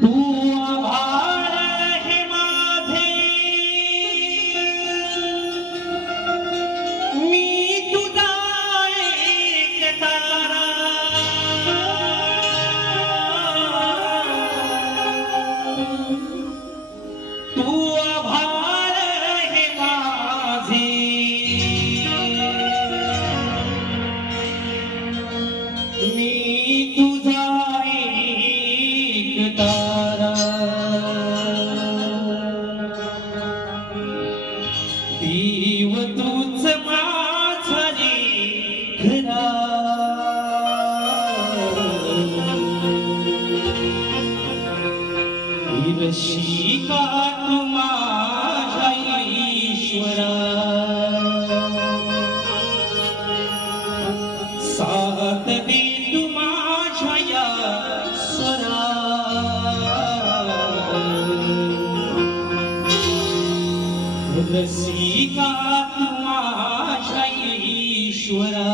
tu देव तूच माझा खरा रशिका तू माझा ईश्वरा? रसिका माझ्या ईश्वरा